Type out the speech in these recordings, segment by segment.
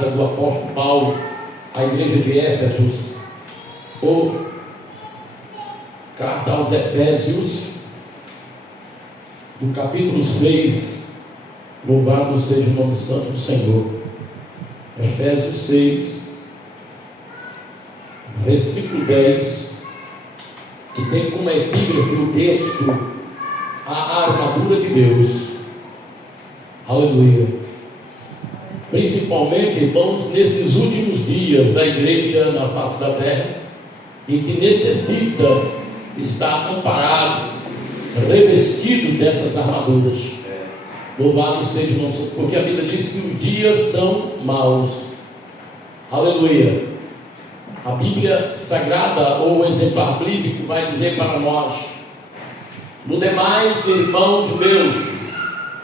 carta do apóstolo Paulo à igreja de Éfeso, ou carta aos Efésios, do capítulo 6, louvado seja o nome santo do Senhor. Efésios 6, versículo 10, que tem como epígrafe o texto: a armadura de Deus. Aleluia. Principalmente, irmãos, nesses últimos dias da igreja na face da terra, em que necessita estar amparado, revestido dessas armaduras. Louvado seja o nosso, porque a Bíblia diz que os dias são maus. Aleluia. A Bíblia Sagrada, ou o exemplar bíblico, vai dizer para nós: no demais, irmãos meus,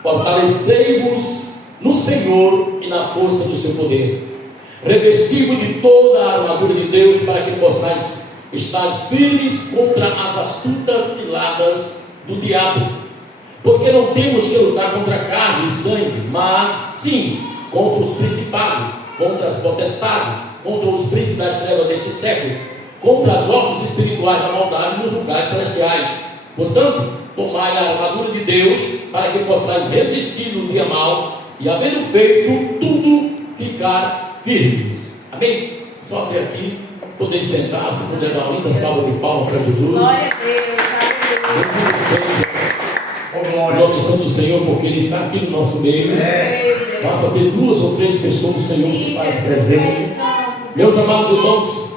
fortalecei-vos no Senhor e na força do seu poder, revesti-vos de toda a armadura de Deus, para que possais estar firmes contra as astutas ciladas do diabo, porque não temos que lutar contra carne e sangue, mas sim contra os principados, contra as potestades, contra os príncipes das trevas deste século, contra as hostes espirituais da maldade nos lugares celestiais. Portanto, tomai a armadura de Deus, para que possais resistir no dia mau, e havendo feito tudo, ficar firmes. Amém? Só até aqui. Poder sentar, se puder dar uma linda salva de palmas para Jesus. Glória a Deus. Glória do Senhor, porque Ele está aqui no nosso meio. Basta ter 2 ou 3 pessoas, o Senhor se faz presente. Meus amados irmãos,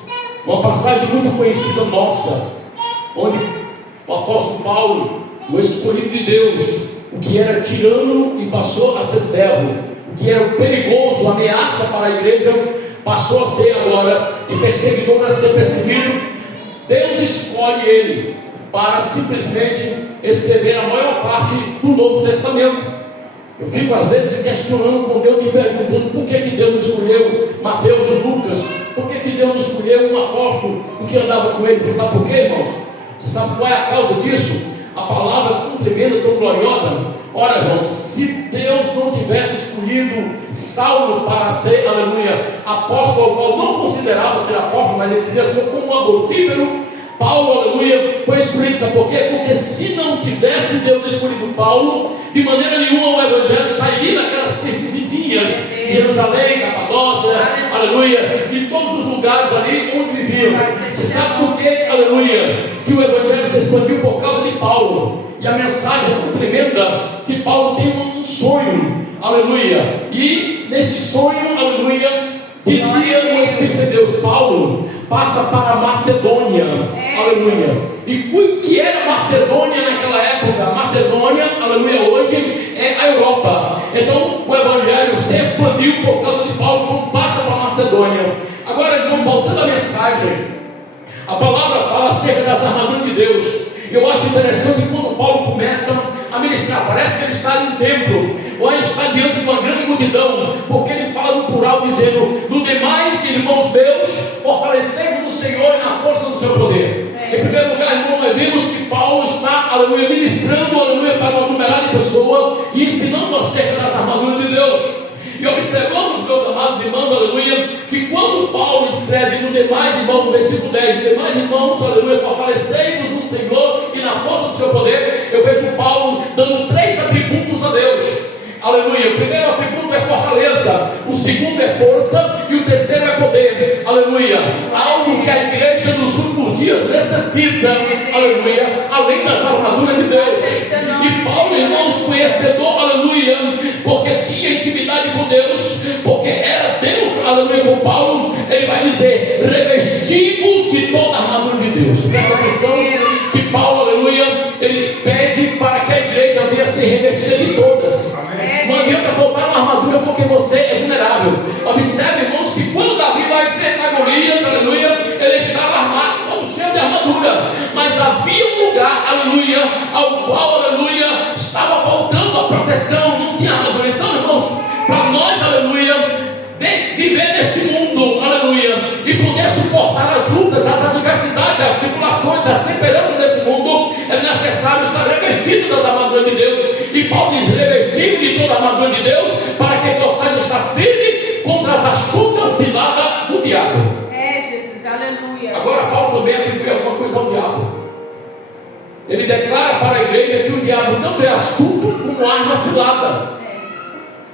uma passagem muito conhecida nossa, onde o apóstolo Paulo, o escolhido de Deus, o que era tirano e passou a ser servo, o que era perigoso, ameaça para a igreja, passou a ser agora, e perseguidor a ser perseguido. Deus escolhe ele para simplesmente escrever a maior parte do Novo Testamento. Eu fico às vezes questionando com Deus, me perguntando por que Deus não escolheu Mateus e Lucas, por que Deus não escolheu um apóstolo, o que andava com ele. Você sabe por quê, irmãos? Você sabe qual é a causa disso? A palavra tão tremenda, tão gloriosa. Ora, irmãos, se Deus não tivesse escolhido Saulo para ser, aleluia, apóstolo, ao qual não considerava ser apóstolo, mas ele dizia só como um abortífero, Paulo, aleluia, foi escolhido. Sabe por quê? Porque se não tivesse Deus escolhido Paulo, de maneira nenhuma o evangelho sairia daquelas vizinhas, Jerusalém, Capadócia, aleluia, de todos os lugares ali onde viviam. Você sabe por quê, aleluia, que o evangelho se expandiu? Por causa de Paulo. E a mensagem é tão tremenda que Paulo tem um sonho, aleluia, e nesse sonho, aleluia, dizia o Espírito de Deus: Paulo, passa para a Macedônia, aleluia. E o que era Macedônia naquela época? Macedônia, aleluia, hoje é a Europa. Então o evangelho se expandiu por causa de Paulo, como passa para a Macedônia. Agora, então, voltando à mensagem, a palavra fala acerca das armaduras de Deus. Eu acho interessante quando Paulo começa a ministrar, parece que ele está em um templo, ou ele está diante de uma grande multidão, porque ele fala no plural, dizendo: no demais, irmãos meus, fortalecendo no Senhor e na força do seu poder. Em primeiro lugar, irmão, nós vimos que Paulo está, aleluia, ministrando, aleluia, para uma numerada pessoa e ensinando acerca das armaduras de Deus. E observamos, meus amados irmãos, aleluia, que quando Paulo escreve no demais, irmãos, no versículo 10, no demais, irmãos, aleluia, fortalecei-vos no Senhor e na força do seu poder, eu vejo Paulo dando 3 atributos a Deus. Aleluia. O primeiro atributo é fortaleza, o segundo é força e o terceiro é poder. Aleluia. Algo que a igreja dos últimos dias necessita, aleluia, além das armaduras de Deus. E Paulo, irmãos, conhecedor, aleluia, porque tinha intimidade com Deus, porque era Deus, aleluia, com Paulo, ele vai dizer: revesti-vos de toda a armadura de Deus. Presta atenção que Paulo, aleluia, ele pede para que a igreja venha ser revestida de todas. Não adianta faltar uma armadura porque você é vulnerável. Observe, irmãos, que quando Davi vai enfrentar Golias, aleluia, ele estava armado, todo cheio de armadura, mas havia um lugar, aleluia, ao qual, aleluia, estava faltando a proteção, não tinha armadura. Então, irmãos, para nós, aleluia, viver nesse mundo, aleluia, e poder suportar as lutas, as adversidades, as tribulações, as temperanças desse mundo, é necessário estar revestido das armaduras de Deus. E Paulo diz: revestido de toda a armadura de Deus, para que possais estar firme contra as astutas do diabo. Jesus, aleluia. Agora Paulo também atribui alguma coisa ao diabo. Ele declara para a igreja que o diabo tanto é astuto como arma cilada.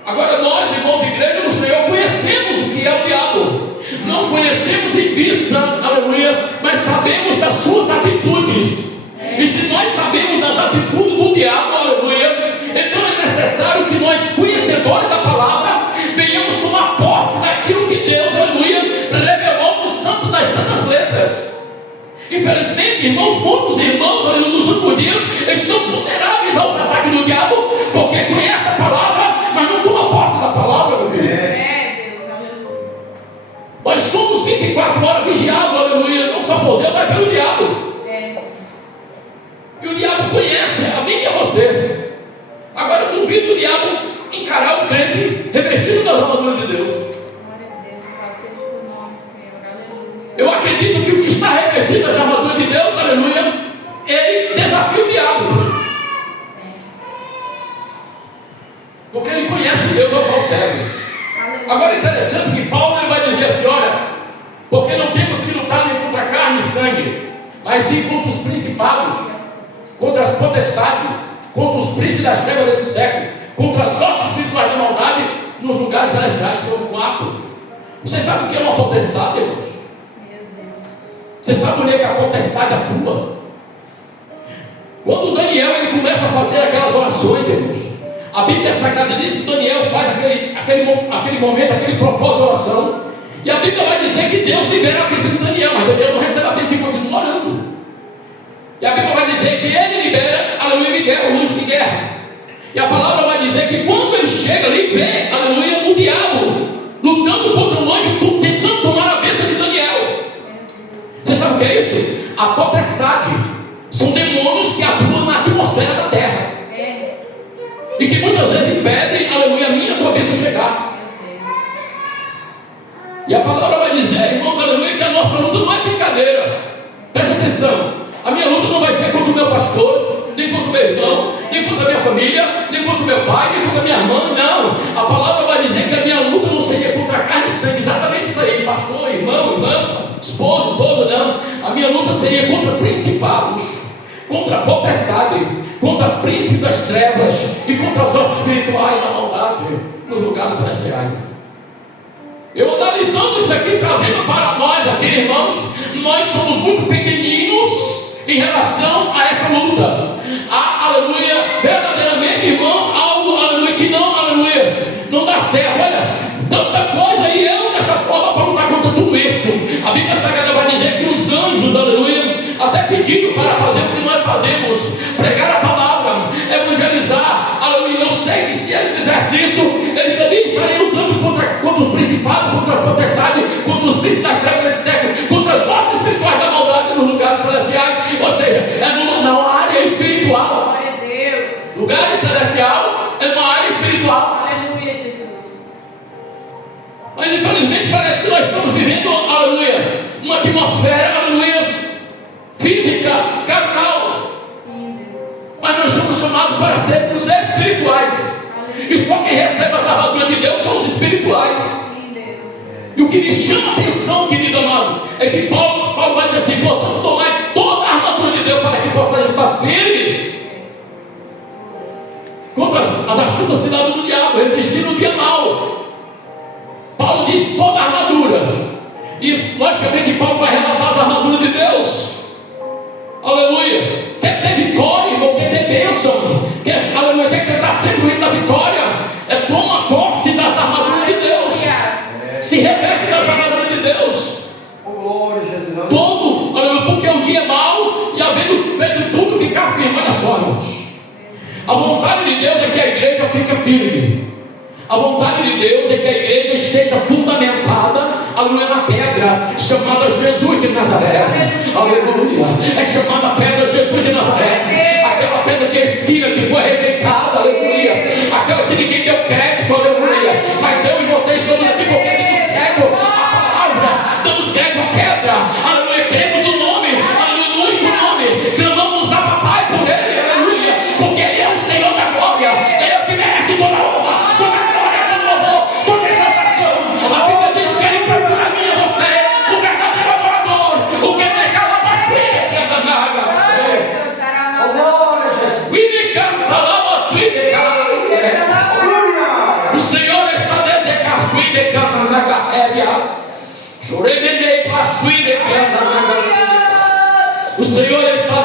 Agora nós, irmãos de igreja do Senhor, conhecemos o que é o diabo. Não conhecemos em vista, aleluia, mas sabemos das suas atitudes. E se nós sabemos das atitudes do diabo, aleluia, então é necessário que nós, conhecedores da palavra, venhamos tomar posse daquilo que Deus, aleluia, revelou no santo das santas letras. Infelizmente, irmãos, muitos irmãos, aleluia, nos últimos dias, estão vulneráveis aos ataques do diabo, porque conhecem a palavra, mas não tomam posse da palavra, meu filho. Deus, aleluia. Nós somos 24 horas vigiados, aleluia, não só por Deus, mas pelo diabo. E o diabo conhece a mim e a você. Agora eu duvido o diabo encarar o crente revestido da armadura de Deus. Glória a Deus, louvado seja o teu nome, Senhor, aleluia. Eu acredito que o que está revestido das armaduras de Deus, aleluia, ele desafia o diabo. Porque ele conhece o Deus ao qual serve. Agora é interessante que Paulo ele vai dizer assim: olha, porque não temos que lutar nem contra carne e sangue, mas sim contra os principados, contra as potestades, contra os príncipes das trevas desse século, contra as obras espirituais da maldade nos lugares celestiais. São 4. Você sabe o que é uma potestade, irmãos? Você sabe onde é que a potestade atua? Quando Daniel ele começa a fazer aquelas orações, irmãos, a Bíblia Sagrada diz que Daniel faz aquele momento, aquele propósito de oração, e a Bíblia vai dizer que Deus libera a bênção de Daniel, mas Daniel não recebe a bênção e continua orando. E a Bíblia vai dizer que ele libera, aleluia, de guerra, luz de guerra. E a palavra vai dizer que quando ele chega ali, vê, aleluia, o diabo lutando contra um anjo, tentando tomar a bênção de Daniel. Você sabe o que é isso? A potestade são demônios que atuam na atmosfera da terra. E que muitas vezes impedem, aleluia, a minha tua bênção chegar. E a palavra vai dizer, irmão, aleluia, que a nossa luta não é brincadeira. Presta atenção. A minha luta não vai ser contra o meu pastor, nem contra o meu irmão, nem contra a minha família, nem contra o meu pai, nem contra a minha irmã, não. A palavra vai dizer que a minha luta não seria contra a carne e sangue, exatamente isso aí, pastor, irmão, irmã, esposo, esposa, não. A minha luta seria contra principados, contra a potestade, contra o príncipe das trevas e contra as hostes espirituais da maldade nos lugares celestiais. Eu analisando isso aqui, trazendo para nós aqui, irmãos, nós somos muito pequeninos em relação a essa luta. Aleluia, verdadeiramente, irmão, algo, aleluia, que não, aleluia, não dá certo. Olha, tanta coisa e eu dessa forma para lutar contra tudo isso. A Bíblia Sagrada vai dizer que os anjos, aleluia, até pediram para fazer o que nós fazemos, pregar a palavra, evangelizar, aleluia. Eu sei que se ele fizesse isso, ele também estaria lutando contra os principados, contra a potestade, contra os príncipes das trevas desse século, contra as hostes espirituais da maldade nos lugares celestiais, ou seja, é na área espiritual. Glória a Deus. Lugar celestial é uma área espiritual. Aleluia, Jesus. Mas infelizmente parece que nós estamos vivendo, aleluia, uma atmosfera, aleluia, física, carnal. Sim, Deus. Mas nós somos chamados para sermos espirituais. E só quem recebe as armaduras de Deus são os espirituais. Sim, Deus. E o que me chama a atenção, querido amado, é que Paulo vai dizer assim: portanto, tomai toda a armadura de Deus para que possais estar firmes contra as astutas ciladas do diabo, resistindo no dia mal. Paulo diz toda a armadura. E logicamente Paulo vai relatar as armaduras de Deus. Aleluia. Quer ter vitória, irmão, quer ter bênção, aleluia, quer estar sempre indo na vitória, toma posse das armaduras de Deus. Se reveste das armaduras de Deus. Todo, aleluia, porque o dia é mau e havendo feito tudo ficar firme. Olha só, irmãos. A vontade de Deus é que a igreja fique firme. A vontade de Deus é que a igreja esteja fundamentada, aleluia, na pedra chamada Jesus de Nazaré. Aleluia. É chamada pedra Jesus de Nazaré. Aquela pedra que é espina, que foi rejeitada, aleluia. Aquela que ninguém deu crédito, aleluia. Mas eu e você estamos aqui porque temos crédito a palavra, damos crédito a pedra, aleluia. Queremos o nome, aleluia, o único nome. Clamamos a papai por ele, aleluia. Porque ele é o Senhor da glória. Ele é o que merece toda a honra, toda a glória, todo louvor, toda exaltação. A Bíblia diz que ele procura a mim e a você. O Senhor está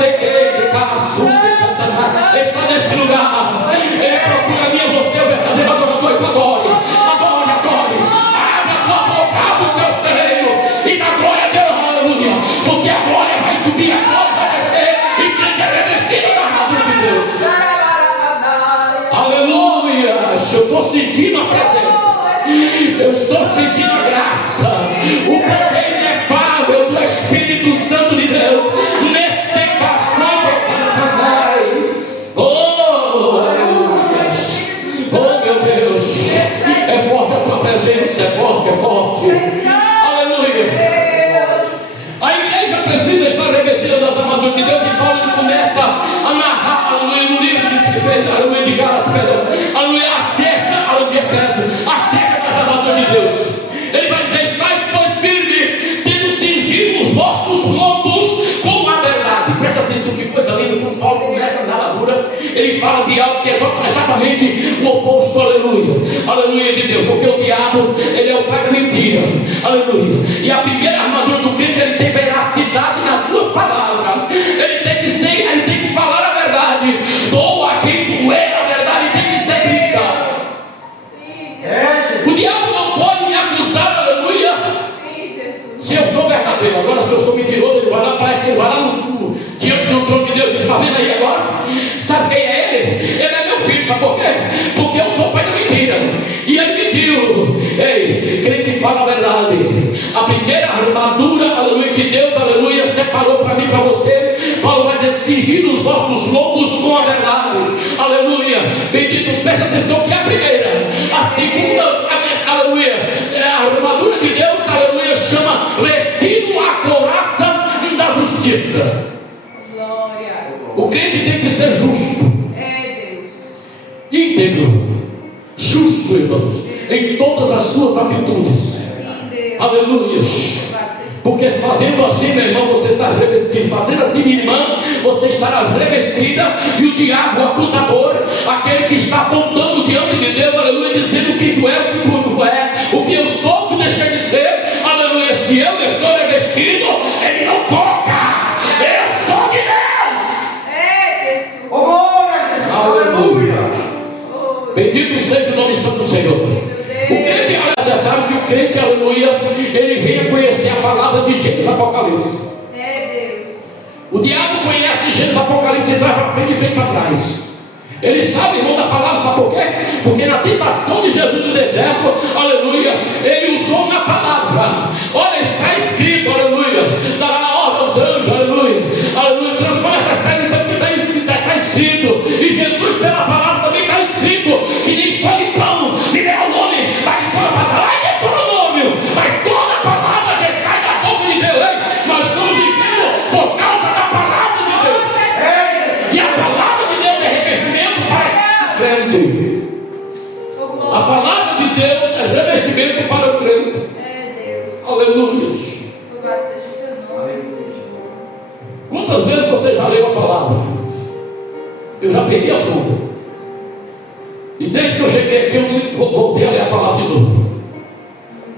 está nesse lugar. Ele procura a mim e você, o verdadeiro adorador. Adore, adore, adore. Abra a tua boca, abra o teu celeiro e dá glória a Deus, aleluia. Porque a glória vai subir, a glória vai descer. E quem quer ver vestido da armadura de Deus. Aleluia. Eu estou sentindo a presença. Eu estou sentindo a graça. O poder inefável do Espírito Santo de Deus. Nesse cachorro canais. Oh, aleluia. Oh, meu Deus. É forte a tua presença. É forte, é forte. Aleluia. A igreja precisa estar revestida das armaduras de Deus. E Paulo começa a narrar, aleluia, no livro de Gálatas, perdão. Aleluia, acerca, aleluia, acerca das armaduras de Deus. Ele vai dizer: estáis, pois, firme, tendo cingido os vossos lombos com a verdade. Presta atenção, que coisa linda. Quando Paulo começa na armadura, ele fala de algo que é exatamente o oposto, aleluia, aleluia, de Deus. Porque o diabo, ele é o pai da mentira, aleluia. E a primeira armadura do crente, ele tem veracidade nas suas palavras. Ele tem que falar a verdade. Doa quem doer, a verdade tem que ser dita. O diabo não pode me acusar, aleluia, se eu sou verdadeiro. Agora, se eu sou mentiroso, ele vai lá, parece que ele vai lá diante do trono de Deus e diz: está vendo aí agora? Sabe quem é ele? Ele é meu filho, sabe por quê? Porque eu sou o pai da mentira. E ele mentiu. Ei, crente fala a verdade. A primeira armadura, aleluia, que Deus, aleluia, separou para mim e para você. Paulo vai dizer: cingir os vossos lombos com a verdade. Aleluia. Bendito, presta atenção que é a primeira. A segunda, aleluia, a armadura de Deus, aleluia, chama vestido a couraça da justiça. O crente tem que ser justo, íntegro, justo, irmãos, em todas as suas atitudes. Aleluia. Porque fazendo assim, meu irmão, você está revestido. Fazendo assim, minha irmã, você estará revestida. E o diabo, o acusador, aquele que está apontando diante de Deus, aleluia, dizendo que tu é, o que tu não é, o que eu sou, tu deixa de ser, aleluia. Se eu estou revestido, ele não toca. Eu sou de Deus. Oh, aleluia. Bendito seja o nome santo do Senhor. O crente, você sabe que o crente, aleluia, ele vem a conhecer a palavra de Gênesis Apocalipse. O diabo conhece de Gênesis Apocalipse de trás para frente e frente para trás. Ele sabe, irmão, da palavra, sabe por quê? Porque na tentação de Jesus no deserto, aleluia, ele usou na palavra. Olha, está escrito, aleluia, dará ordem aos anjos, aleluia, aleluia, transforma essas pedras então que está escrito. E Jesus, pela palavra, também está escrito que nem só de pão viverá o homem, mas de toda palavra, de todo nome, mas toda palavra que sai da boca de Deus. Hein? Nós estamos vivendo por causa da palavra de Deus. E a palavra de Deus é revestimento para o crente. A palavra de Deus é revestimento para o crente. Aleluia. Quantas vezes você já leu a palavra? Eu já peguei as contas. E desde que eu cheguei aqui, eu voltei a ler a palavra de novo.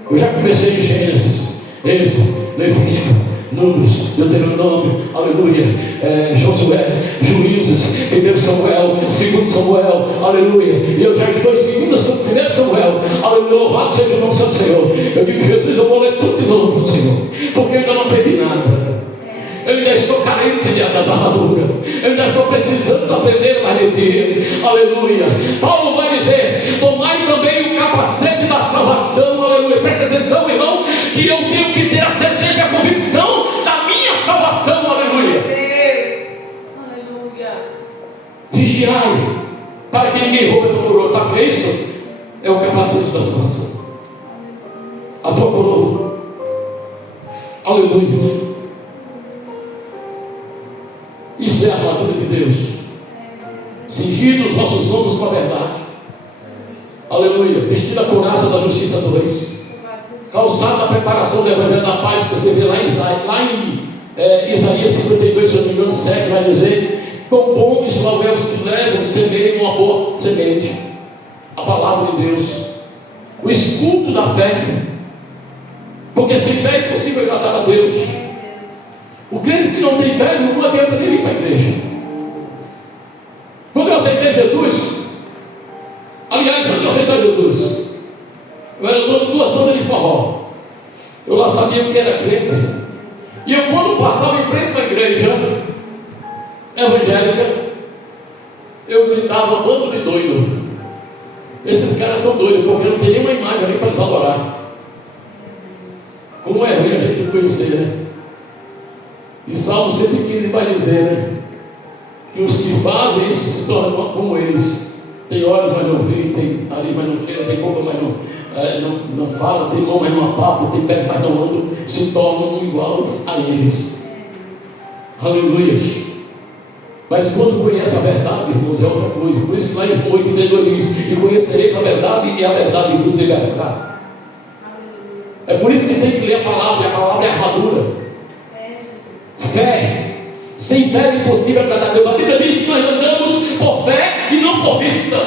Eu já comecei em Gênesis, Êxodo, Levítico, Números, Deuteronômio, aleluia, Josué, Juízes, 1 Samuel, 2 Samuel, aleluia. E eu já estou em 1 Samuel, aleluia, louvado seja o nome do Santo Senhor. Eu digo: Jesus, eu vou ler tudo de novo, Senhor, porque eu ainda não aprendi nada. Eu ainda estou carente das armaduras. Eu ainda estou precisando aprender mais de ti. Aleluia. Paulo vai dizer: tomai também o capacete da salvação. Aleluia. Presta atenção, irmão, que eu tenho que ter a certeza e a convicção da minha salvação. Aleluia. Aleluia. Vigiai, para que ninguém roube a tua coroa. Sabe o que é isso? É o capacete da salvação. A tua coroa. Aleluia. Isso é a armadura de Deus. Cingido os nossos ombros com a verdade. Aleluia. Vestido a couraça da justiça 2. Calçado da preparação do evangelho da paz, que você vê lá em Isaías 52, se eu não me engano, 7, vai dizer: quão bom e suave é os que levam, semeiam uma boa semente. A palavra de Deus. O escudo da fé. Porque sem fé é impossível agradar a Deus. O crente que não tem fé não adianta nem vir para a igreja. Quando eu aceitei Jesus, aliás, quando eu aceitei Jesus, eu era dono de 2 bandas de forró. Eu lá sabia que era crente. E eu, quando passava em frente à igreja evangélica, eu gritava: bando de doido. Esses caras são doidos, porque não tem nenhuma imagem nem para eles adorar. Como é ruim a gente conhecer, né? E Salmo 115 vai dizer, né, que os que fazem isso se tornam como eles. Tem olhos, mas não vê, tem nariz, mas não cheira, tem boca, mas não fala, tem mão, mas não apalpa, tem pés, mas não andam, se tornam iguais a eles. Aleluia. Mas quando conhece a verdade, irmãos, é outra coisa. Por isso que lá em 8:32 diz: e conhecereis a verdade, e a verdade vos libertará. É por isso que tem que ler a palavra, e a palavra é armadura. Fé. Sem fé é impossível agradar a Deus. A Bíblia diz que nós andamos por fé e não por vista.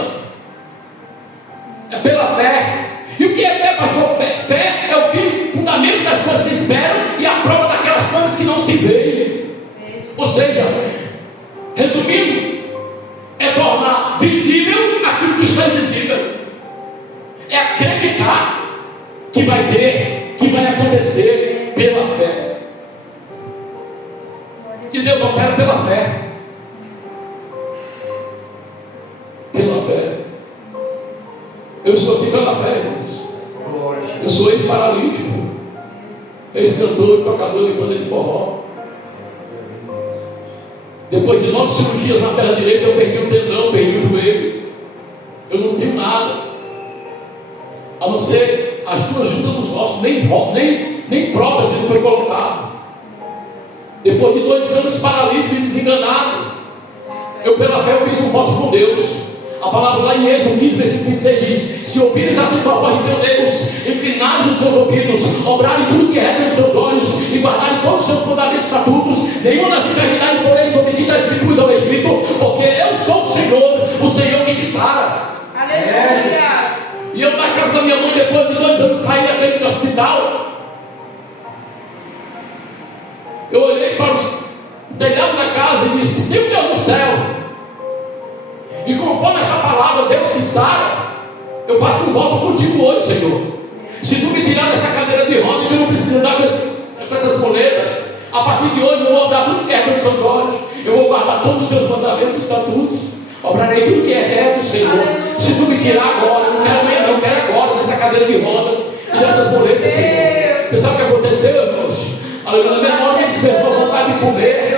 É pela fé. E o que é fé, pastor? Fé é o fundamento das coisas que se esperam e a prova daquelas coisas que não se veem. Ou seja, resumindo, é tornar visível aquilo que está invisível. É acreditar que vai ter, que vai acontecer pela fé. E Deus opera pela fé. Pela fé. Eu estou aqui pela fé, irmãos. Eu sou ex-paralítico, ex-cantor e tocador de banda de forró. Depois de 9 cirurgias na perna direita, eu perdi o tendão, perdi o joelho. Eu não tenho nada, a não ser as duas juntas nos ossos, nem prótese não foi colocado. Depois de 2 anos paralítico e desenganado, eu pela fé eu fiz um voto com Deus. A palavra lá em Êxodo 15, versículo 26 diz: se ouvires a tua voz de teu Deus, inclinares os seus ouvidos, obrarem tudo que é reto nos seus olhos e guardarem todos os seus mandamentos e estatutos, nenhuma das enfermidades porém sobre ti das que pus ao Egito, porque eu sou o Senhor que te sara. Aleluia. E eu na casa da minha mãe, depois de 2 anos saí daquele do hospital, eu olhei para o telhado da casa e disse: meu Deus do céu. E conforme essa palavra, Deus se sara, eu faço um voto contigo hoje, Senhor. Se tu me tirar dessa cadeira de roda, que eu não preciso andar com essas moletas, a partir de hoje eu vou obrar tudo que é reto nos seus olhos, eu vou guardar todos os teus mandamentos e estatutos, obrarei tudo que é reto, Senhor. Se tu me tirar agora, eu não quero amanhã, não, eu quero agora dessa cadeira de roda e dessas moletas, Senhor. Você sabe o que aconteceu, irmãos? Aleluia, minha mãe me despertou a vontade de comer.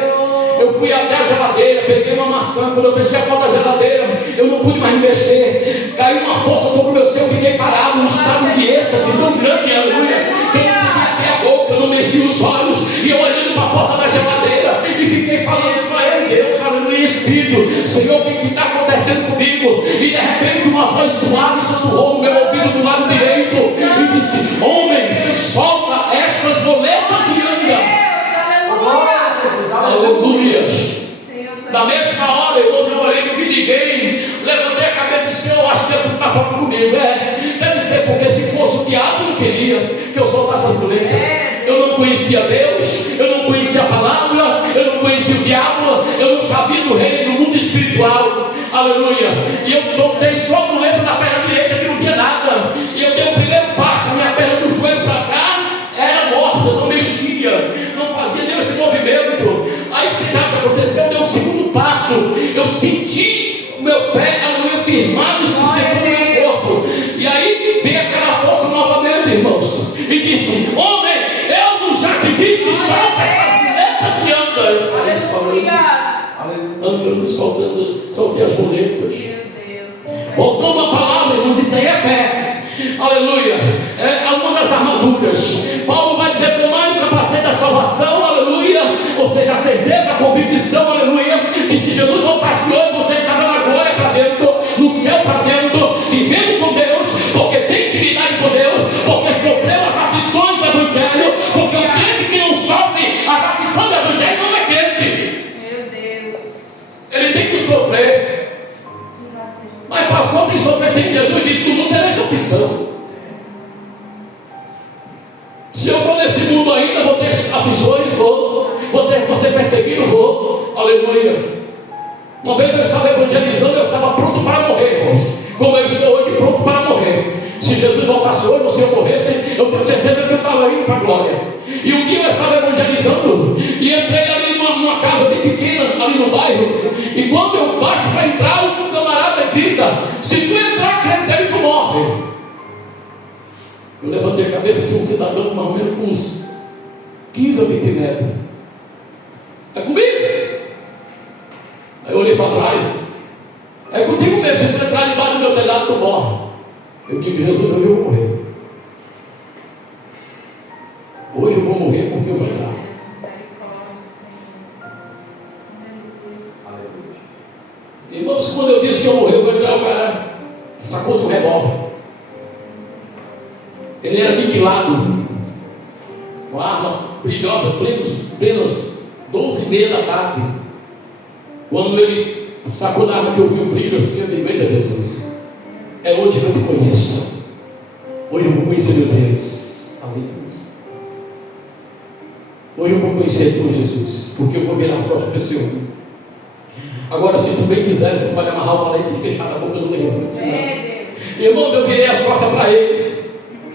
Eu fui até a geladeira, peguei uma maçã. Quando eu fechei a porta da geladeira, eu não pude mais me mexer. Caiu uma força sobre o meu ser, eu fiquei parado, um estado de êxtase tão grande, aleluia, que eu não podia abrir a boca, eu não mexi os olhos. E eu olhando para a porta da geladeira e fiquei falando isso a ele: Deus, aleluia, Espírito, Senhor, o que está acontecendo comigo? E de repente uma voz suave sussurrou no meu ouvido do lado direito e disse: homem, solta estas boletas e anda. Aleluia. Na mesma hora, irmãos, eu olhei no videogame, levantei a cabeça e disse: eu acho que tu está falando comigo. Deve ser, porque se fosse o diabo, não queria que eu soltasse as boletas. Eu não conhecia Deus, eu não conhecia a palavra, eu não conhecia o diabo, eu não sabia do reino, do mundo espiritual. Aleluia. E eu soltei só a boleta da perna direita, que não tinha nada. E eu dei o primeiro passo, minha perna do joelho para cá era morta, não mexia, não fazia nem esse movimento. Aí você sabe o que aconteceu? Eu dei o segundo passo, eu senti o meu pé, aleluia, firmado e sustentando o meu corpo. E aí veio aquela força novamente, irmãos, e disse: homem, eu já te disse, solta essas boletas e anda. Andando, soltando, soltei as boletas. Voltando a palavra, irmãos, isso aí é fé. Aleluia. É uma das armaduras. Paulo vai dizer: tomai o capacete da salvação, aleluia. Ou seja, a certeza, a convicção, aleluia, que se Jesus voltasse hoje, você estará na glória para dentro, no céu para dentro, vivendo com Deus, porque tem intimidade com Deus, porque sofreu as aflições do Evangelho, porque o crente que não sofre as aflições do Evangelho não é crente. Meu Deus. Ele tem que sofrer. Mas pastor, tem que sofrer, tem que Jesus diz: tu não terá essa aflição. Se eu estou nesse mundo ainda, vou ter aflições, vou ser perseguido, vou. Aleluia. Uma vez eu estava evangelizando, eu estava pronto para morrer, irmãos. Como eu estou hoje, pronto para morrer. Se Jesus voltasse hoje, ou se eu morresse, eu tenho certeza que eu estava indo para a glória. E um dia eu estava evangelizando e entrei ali numa casa bem pequena, ali no bairro. E quando eu baixo para entrar, o camarada grita: se tu entrar crente aí, tu morre. Eu levantei a cabeça de um cidadão, mais ou menos com uns 15 ou 20 metros. Está comigo? Aí eu olhei para trás. É contigo mesmo, se tu entrar debaixo do meu telhado, tu morre. Eu digo: Jesus, eu vou morrer. Hoje eu vou morrer porque eu vou entrar. Irmãos, quando eu disse que eu morri, eu vou entrar, o cara sacou do revólver. Ele era aniquilado. Uma arma brilhosa, plenos 12h30 da tarde. Quando ele sacou da arma, que eu vi o brilho assim, eu digo: eita Jesus, é hoje que eu te conheço. Hoje eu vou conhecer meu Deus. Amém. Hoje eu vou conhecer tu, Jesus, porque eu vou ver nas próprias pessoas. Agora, se tu bem quiser, tu pode amarrar o valente e fechar a boca do leão. Irmãos, eu virei as costas para eles.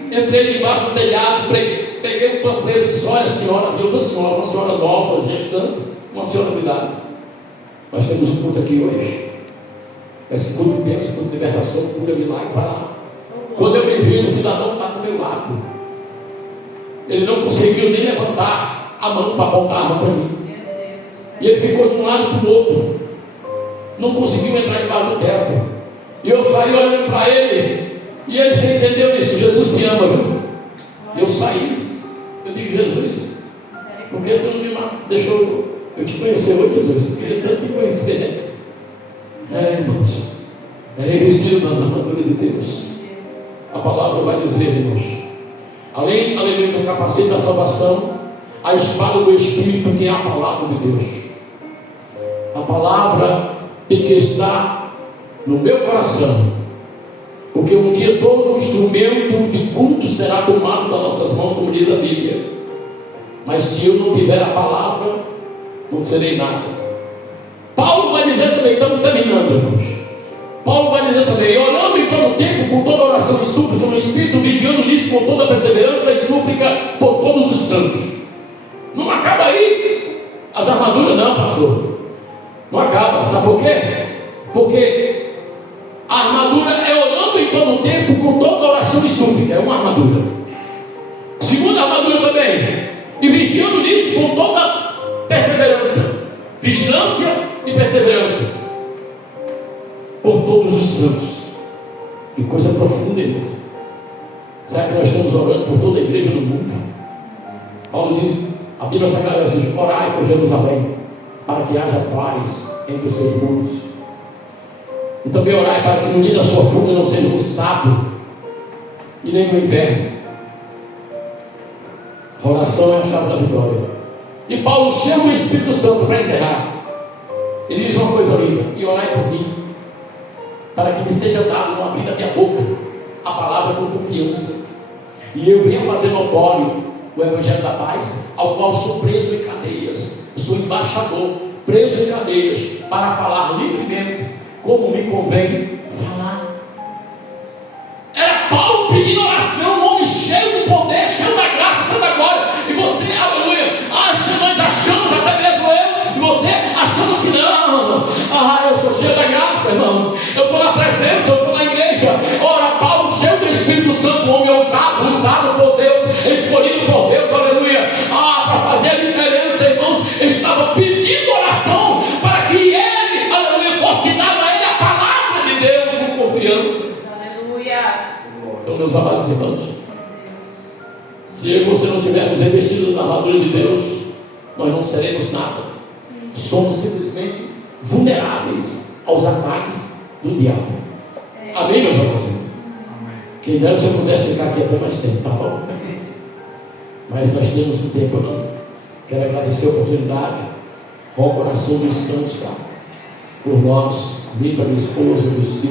Entrei debaixo do telhado, peguei um panfleto e disse: olha, senhora, viu da senhora, uma senhora nova, gestante, uma senhora de idade. Nós temos um culto aqui hoje. Esse culto de bênção, culto de libertação, cura, milagre, vai lá. Quando eu me vi, o cidadão está do meu lado. Ele não conseguiu nem levantar a mão para apontar a arma para mim. E ele ficou de um lado para o outro. Não conseguiu entrar debaixo do teto. E eu saí olhando para ele. E ele se entendeu nisso: Jesus te ama, viu? E eu saí. Eu digo: Jesus, por que tu não me deixou eu te conhecer hoje, Jesus? Eu queria tanto te conhecer. Irmãos, é revestido nas armaduras de Deus. A palavra vai dizer, irmãos, além, aleluia, do capacete da salvação, a espada do Espírito, que é a palavra de Deus. A palavra tem que estar no meu coração, porque um dia todo o instrumento de culto será tomado das nossas mãos, como diz a Bíblia. Mas se eu não tiver a palavra, não serei nada. Paulo vai dizer também, estamos terminando, irmãos. Paulo vai dizer também: orando em todo tempo, com toda oração e súplica no Espírito, vigiando nisso com toda perseverança e súplica por todos os santos. Não acaba aí as armaduras, não, pastor. Não acaba. Sabe por quê? Porque a armadura é orando em todo tempo, com toda oração e súplica. É uma armadura. Segunda armadura também: e vigiando nisso com toda perseverança. Vigilância e perseverança por todos os santos. Que coisa profunda, irmão. Será que nós estamos orando por toda a igreja do mundo? Paulo diz, a Bíblia Sagrada diz: orai por Jerusalém, para que haja paz entre os seus muros. E também orai para que no dia da sua fuga não seja no sábado e nem no inverno. A oração é a chave da vitória. E Paulo chama o Espírito Santo para encerrar. Ele diz uma coisa linda: e orai por mim, para que me seja dado no abrir da minha boca a palavra com confiança, e eu venha fazer notório o Evangelho da paz, ao qual sou preso em cadeias. Eu sou embaixador, preso em cadeias, para falar livremente, como me convém falar. Era Paulo pedindo oração, um homem cheio do poder, cheio da graça, cheio da glória. E você, aleluia, nós achamos, até mesmo eu e você, achamos que não. Eu sou cheio da graça, irmão. Eu estou na presença, eu estou na igreja. Ora, Paulo, cheio do Espírito Santo, um homem usado por Deus, escolhido por Deus, aleluia, para fazer a diferença, irmãos, estava pedindo oração para que ele, aleluia, fosse dado a ele a palavra de Deus com confiança. Aleluia. Então, meus amados irmãos, se eu e você não tivermos revestidos nas armaduras de Deus, nós não seremos nada. Somos simplesmente vulneráveis aos ataques do diabo. Amém, meus amados? Quem dera se eu pudesse ficar aqui até mais tempo, tá bom? Mas nós temos um tempo aqui. Quero agradecer a oportunidade, com o coração dos santos, tá? Por nós, comigo, a minha esposa, meus filhos.